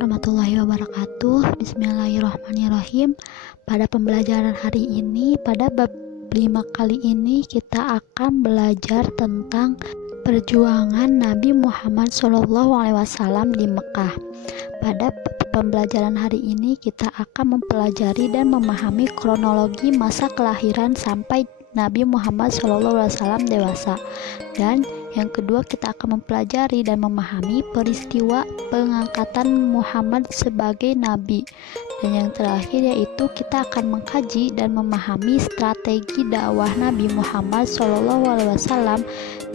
warahmatullahi wabarakatuh. Bismillahirrahmanirrahim. Pada pembelajaran hari ini, pada bab 5 kali ini kita akan belajar tentang perjuangan Nabi Muhammad SAW di Mekah. Pada pembelajaran hari ini kita akan mempelajari dan memahami kronologi masa kelahiran sampai Nabi Muhammad SAW dewasa. Dan yang kedua, kita akan mempelajari dan memahami peristiwa pengangkatan Muhammad sebagai nabi. Dan yang terakhir yaitu kita akan mengkaji dan memahami strategi dakwah Nabi Muhammad SAW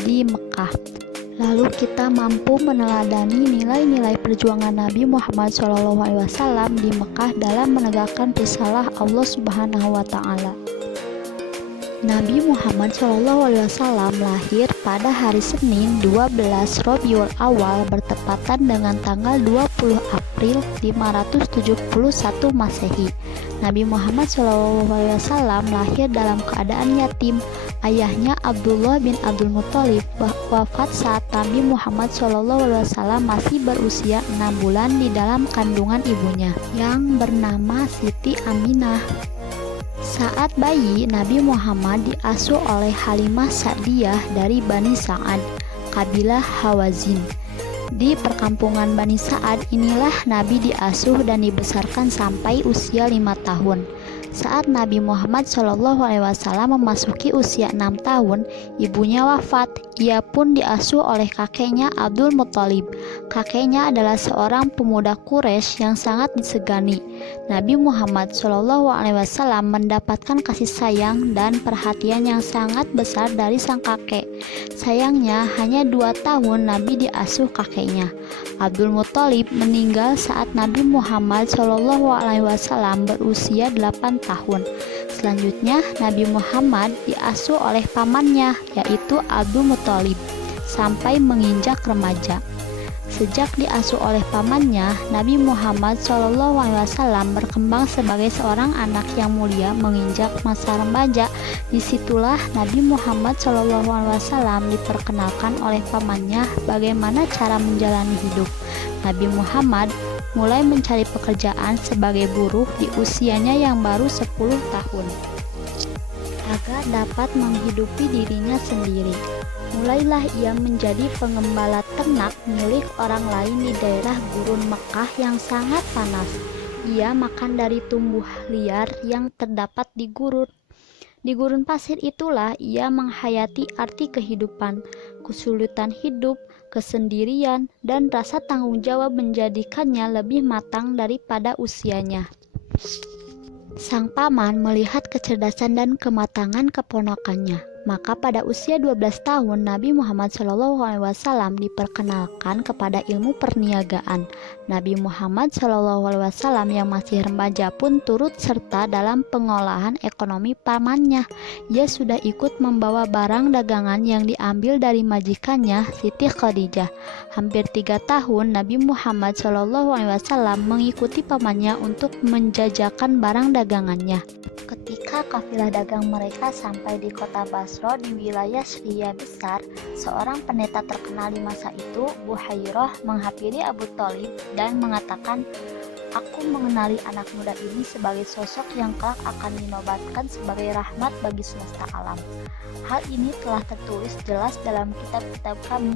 di Mekah. Lalu kita mampu meneladani nilai-nilai perjuangan Nabi Muhammad SAW di Mekah dalam menegakkan risalah Allah Subhanahu wa Ta'ala. Nabi Muhammad SAW lahir pada hari Senin 12 Rabiul Awal bertepatan dengan tanggal 20 April 571 Masehi. Nabi Muhammad SAW lahir dalam keadaan yatim. Ayahnya Abdullah bin Abdul Muthalib wafat saat Nabi Muhammad SAW masih berusia 6 bulan di dalam kandungan ibunya yang bernama Siti Aminah. Saat bayi, Nabi Muhammad diasuh oleh Halimah Sa'diyah dari Bani Sa'ad, kabilah Hawazin. Di perkampungan Bani Sa'ad inilah Nabi diasuh dan dibesarkan sampai usia 5 tahun. Saat Nabi Muhammad SAW memasuki usia 6 tahun, ibunya wafat. Ia pun diasuh oleh kakeknya Abdul Muthalib. Kakeknya adalah seorang pemuda Quraisy yang sangat disegani. Nabi Muhammad SAW mendapatkan kasih sayang dan perhatian yang sangat besar dari sang kakek. Sayangnya, hanya 2 tahun Nabi diasuh kakeknya. Abdul Muthalib meninggal saat Nabi Muhammad SAW berusia 8 tahun. Selanjutnya, Nabi Muhammad diasuh oleh pamannya, yaitu Abdul Muthalib, sampai menginjak remaja. Sejak diasuh oleh pamannya, Nabi Muhammad SAW berkembang sebagai seorang anak yang mulia menginjak masa remaja. Disitulah Nabi Muhammad SAW diperkenalkan oleh pamannya bagaimana cara menjalani hidup. Nabi Muhammad mulai mencari pekerjaan sebagai buruh di usianya yang baru 10 tahun agar dapat menghidupi dirinya sendiri. Mulailah ia menjadi pengembala ternak milik orang lain di daerah gurun Mekah yang sangat panas. Ia makan dari tumbuh liar yang terdapat di gurun. Di gurun pasir itulah ia menghayati arti kehidupan. Kesulitan hidup, kesendirian, dan rasa tanggung jawab menjadikannya lebih matang daripada usianya. Sang paman melihat kecerdasan dan kematangan keponakannya. Maka pada usia 12 tahun Nabi Muhammad SAW diperkenalkan kepada ilmu perniagaan. Nabi Muhammad SAW yang masih remaja pun turut serta dalam pengolahan ekonomi pamannya. Ia sudah ikut membawa barang dagangan yang diambil dari majikannya Siti Khadijah. Hampir 3 tahun Nabi Muhammad SAW mengikuti pamannya untuk menjajakan barang dagangannya. Ketika kafilah dagang mereka sampai di kota Basra di wilayah Syria besar, seorang pendeta terkenal di masa itu, Buhairah, menghampiri Abu Thalib dan mengatakan, "Aku mengenali anak muda ini sebagai sosok yang kelak akan dinobatkan sebagai rahmat bagi semesta alam. Hal ini telah tertulis jelas dalam kitab-kitab kami."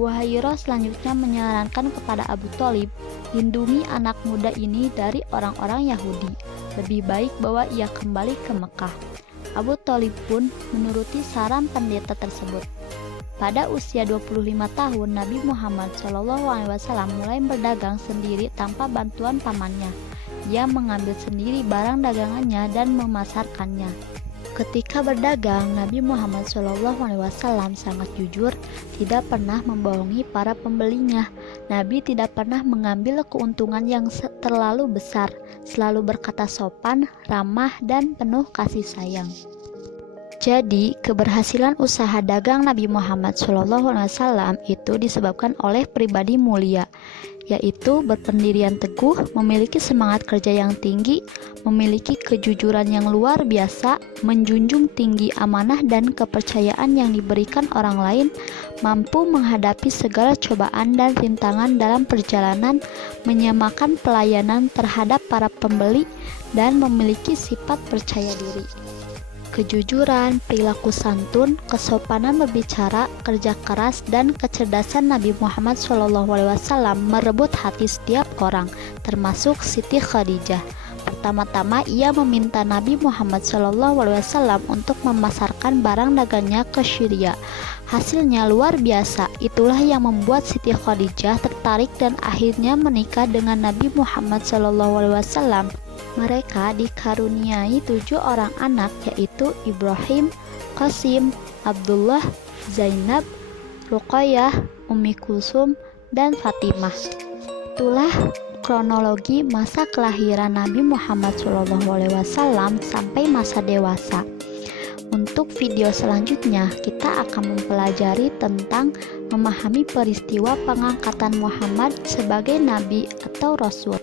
Buhairah selanjutnya menyarankan kepada Abu Thalib, "Lindungi anak muda ini dari orang-orang Yahudi. Lebih baik bawa ia kembali ke Mekah." Abu Thalib pun menuruti saran pendeta tersebut. Pada usia 25 tahun, Nabi Muhammad SAW mulai berdagang sendiri tanpa bantuan pamannya. Ia mengambil sendiri barang dagangannya dan memasarkannya. Ketika berdagang, Nabi Muhammad SAW sangat jujur, tidak pernah membohongi para pembelinya. Nabi tidak pernah mengambil keuntungan yang terlalu besar, selalu berkata sopan, ramah, dan penuh kasih sayang. Jadi, keberhasilan usaha dagang Nabi Muhammad SAW itu disebabkan oleh pribadi mulia, yaitu berpendirian teguh, memiliki semangat kerja yang tinggi, memiliki kejujuran yang luar biasa, menjunjung tinggi amanah dan kepercayaan yang diberikan orang lain, mampu menghadapi segala cobaan dan rintangan dalam perjalanan, menyamakan pelayanan terhadap para pembeli, dan memiliki sifat percaya diri. Kejujuran, perilaku santun, kesopanan berbicara, kerja keras, dan kecerdasan Nabi Muhammad SAW merebut hati setiap orang, termasuk Siti Khadijah. Pertama-tama ia meminta Nabi Muhammad SAW untuk memasarkan barang dagangnya ke Syria. Hasilnya luar biasa, itulah yang membuat Siti Khadijah tertarik dan akhirnya menikah dengan Nabi Muhammad SAW. Mereka dikaruniai 7 orang anak, yaitu Ibrahim, Qasim, Abdullah, Zainab, Ruqayyah, Ummi Kulsum, dan Fatimah. Itulah kronologi masa kelahiran Nabi Muhammad SAW sampai masa dewasa. Untuk video selanjutnya, kita akan mempelajari tentang memahami peristiwa pengangkatan Muhammad sebagai nabi atau rasul.